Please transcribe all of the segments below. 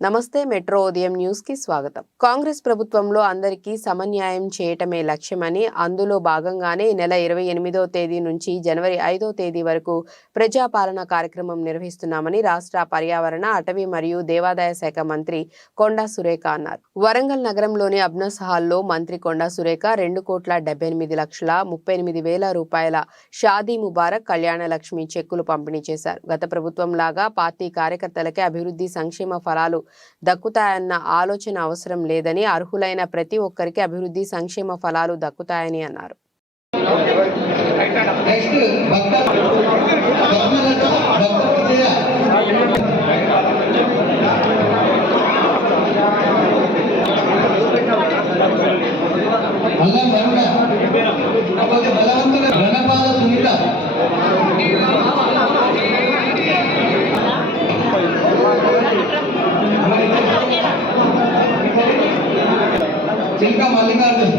నమస్తే మెట్రో ఉదయం న్యూస్ కి స్వాగతం. కాంగ్రెస్ ప్రభుత్వంలో అందరికీ సమన్యాయం చేయటమే లక్ష్యమని, అందులో భాగంగానే నెల 28వ తేదీ నుంచి జనవరి 5వ తేదీ వరకు ప్రజాపాలన కార్యక్రమం నిర్వహిస్తున్నామని రాష్ట్ర పర్యావరణ, అటవీ మరియు దేవాదాయ శాఖ మంత్రి కొండా సురేఖ అన్నారు. వరంగల్ నగరంలోని అబ్నస్ హాల్లో మంత్రి కొండా సురేఖ 2,78,38,000 రూపాయల షాదీ ముబారక్ కళ్యాణ లక్ష్మి చెక్కులు పంపిణీ చేశారు. గత ప్రభుత్వం లాగా పార్టీ కార్యకర్తలకే అభివృద్ధి సంక్షేమ ఫలాలు దక్కుతాయన్న ఆలోచన అవసరం లేదని, అర్హులైన ప్రతి ఒక్కరికి అభివృద్ధి సంక్షేమ ఫలాలు దక్కుతాయని అన్నారు. चिल्का मल्लिकार्जुन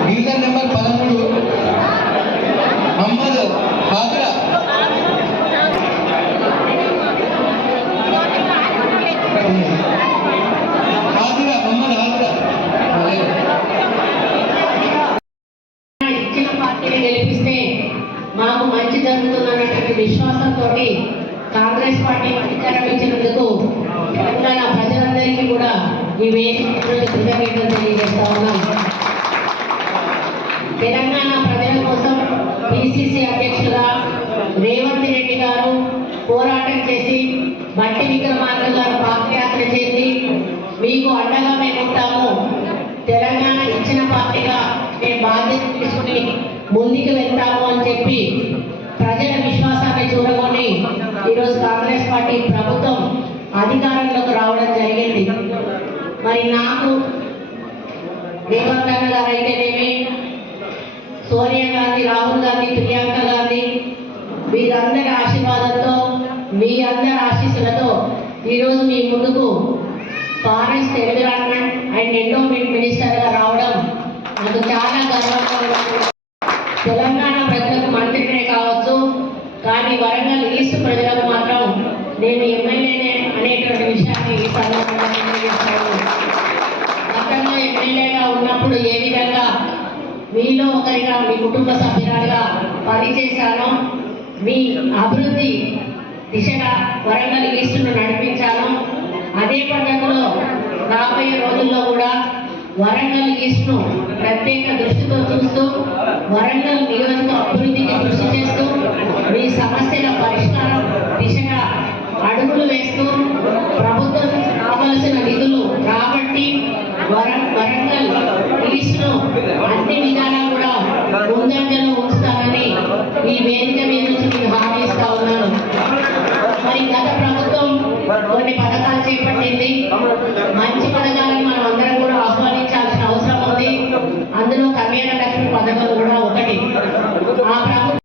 डिवीजन नंबर 13 मोहम्मद हाजरा గెలిపిస్తే మాకు మంచి జరుగుతుందన్నటువంటి విశ్వాసంతో కాంగ్రెస్ పార్టీ అధికారం ఇచ్చినందుకు తెలంగాణ ప్రజలందరికీ కూడా ఈ వేదిక కృతజ్ఞతలు తెలియజేస్తా ఉన్నాం. తెలంగాణ ప్రజల కోసం పిసిసి అధ్యక్షులుగా రేవంత్ రెడ్డి గారు పోరాటం చేసి, బట్టి విక్రమార్క గారు పాదయాత్ర చేసి మీకు అండగా మేము ఉంటాము, తెలంగాణ ఇచ్చిన పార్టీగా మేము బాధ్యత తీసుకుని ముందుకు వెళ్తాము అని చెప్పి ప్రజల విశ్వాసాన్ని చూడకొని ఈరోజు కాంగ్రెస్ పార్టీ ప్రభుత్వం అధికారంలోకి రావడం జరిగింది. మరి నాకు రేవంత్ అన్న గారు అయితేనేమి, సోనియా గాంధీ, రాహుల్ గాంధీ, ప్రియాంక గాంధీ వీరందరి ఆశీర్వాదంతో, మీ అందరి ఆశీస్సులతో ఈరోజు మీ ముందుకు ఫారెస్ట్, ఎన్విరాన్మెంట్ అండ్ ఎండోమెంట్ మినిస్టర్గా రావడం నాకు చాలా గర్వంగా ఉంది. తెలంగాణ ప్రజలకు మంత్రినే కావచ్చు, కానీ వరంగల్ ఈస్ట్ ప్రజలకు మాత్రం నేను ఎమ్మెల్యేనే అనేటువంటి విషయాన్ని ఈ సందర్భంగా తెలియజేస్తాను. గతంలో ఎమ్మెల్యేగా ఉన్నప్పుడు ఏ విధంగా మీలో ఒకరిగా, మీ కుటుంబ సభ్యురాలుగా పనిచేశానో, మీ అభివృద్ధి దిశగా వరంగల్ ఈస్ట్ను నడిపించాను. అదే పద్ధతిలో రాబోయే రోజుల్లో కూడా వరంగల్ ఈస్ట్ను ప్రత్యేక దృష్టితో చూస్తూ, వరంగల్ నియోజక అభివృద్ధికి కృషి చేస్తూ, మీ సమస్యల పరిష్కారం దిశగా అడుగులు వేస్తూ, ప్రభుత్వం కావలసిన నిధులు రాబట్టి వరంగల్ ఈస్ట్ను అన్ని విధాలా కూడా ముందంజలో ఉంచుతానని ఈ వేదిక మీద నుంచి మీకు హామీ ఇస్తా ఉన్నాను. మరి గత ప్రభుత్వం కొన్ని పథకాలు చేపట్టింది. మంచి పథకాలను మనం అందరం కూడా ఆహ్వానించాల్సిన అవసరం ఉంది. అందులో కళ్యాణ లక్ష్మి పథకం కూడా ఒకటి. ఆ ప్రభుత్వం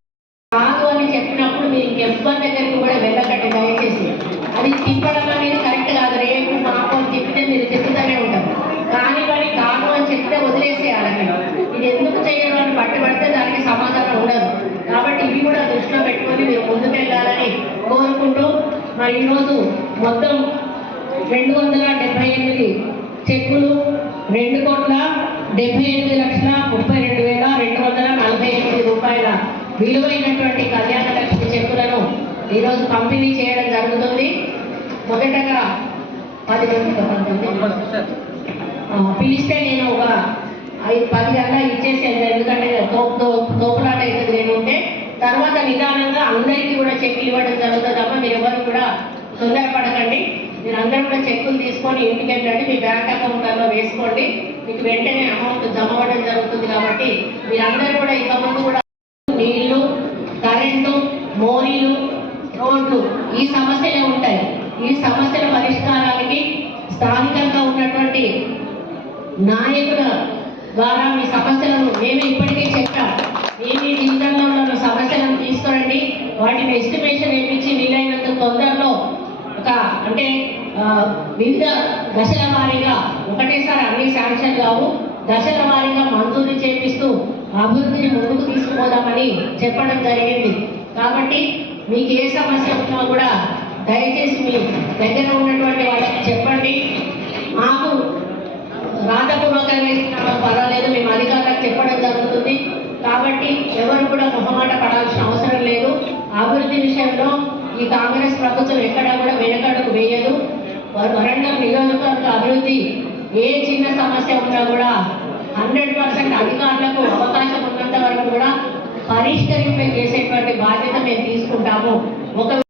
కాదు అని చెప్పినప్పుడు మీరు ఇంకెవ్వరి దగ్గరికి కూడా వెళ్ళకండి దయచేసి. అది తిప్పడం అనేది కరెక్ట్ కాదు. రేపు మాకు అని చెప్తే మీరు తిప్పుతూనే ఉంటారు. కానీ మరి కాదు అని చెప్తే వదిలేసేయాలని, ఇది ఎందుకు చేయడం అని పట్టుబడితే దానికి సమాధానం ఉండదు. కాబట్టి ఇవి కూడా దృష్టిలో పెట్టుకొని మీరు ముందుకు వెళ్ళాలని కోరుకుంటూ, మరి ఈరోజు మొత్తం 278 చెక్కులు 2,78,32,248 రూపాయల విలువైనటువంటి కళ్యాణ లక్ష్మి చెక్కులను ఈరోజు పంపిణీ చేయడం జరుగుతుంది. మొదటగా 10 పిలిస్తే నేను ఒక 5-10 గంటల ఇచ్చేసేది, ఎందుకంటే తోపులాట అవుతుంది నేను ఉంటే. తర్వాత నిదానంగా అందరికీ కూడా చెక్కులు ఇవ్వడం జరుగుతుంది. తప్ప మీరు ఎవరు కూడా తొందరపడకండి. మీరు అందరూ కూడా చెక్కులు తీసుకొని ఇంటికి వెళ్ళండి, మీ బ్యాంక్ అకౌంట్లలో వేసుకోండి. మీకు వెంటనే అమౌంట్ జమ అవ్వడం జరుగుతుంది. కాబట్టి మీరందరూ కూడా ఇక ముందు కూడా నీళ్లు, కరెంటు, మోరీలు, రోడ్లు ఈ సమస్యలే ఉంటాయి. ఈ సమస్యల పరిష్కారానికి స్థానికంగా ఉన్నటువంటి నాయకుల ద్వారా మీ సమస్యలను మేము ఇప్పటికే చెప్పాం. మీ డివిజన్లో ఉన్న సమస్యలను తీసుకురండి. వాటిని ఎస్టిమేషన్ వేయించి వీలైనంత తొందరలో ఒక అంటే వివిధ దశల వారీగా ఒకటేసారి అన్ని శాంక్షన్ కావు, దశల వారీగా మంజూరు చేపిస్తూ అభివృద్ధిని ముందుకు తీసుకుపోదామని చెప్పడం జరిగింది. కాబట్టి మీకు ఏ సమస్య ఉన్నా కూడా దయచేసి మీ దగ్గర ఉన్నటువంటి వాళ్ళకి చెప్పండి. మాకు రాతపూర్వకంగా ఇచ్చినా పర్వాలేదు, మేము అధికారులకు చెప్పడం జరుగుతుంది. కాబట్టి ఎవరు కూడా మొహమాట పడాల్సిన అవసరం లేదు. అభివృద్ధి విషయంలో ఈ కాంగ్రెస్ ప్రభుత్వం ఎక్కడా కూడా వెనకడుగు వేయదు. వరంగల్ నియోజకవర్గ అభివృద్ధి ఏ చిన్న సమస్య ఉన్నా కూడా 100% అధికారులకు అవకాశం ఉన్నంత వరకు కూడా పరిష్కరింప చేసేటువంటి బాధ్యత మేము తీసుకుంటాము. ఒక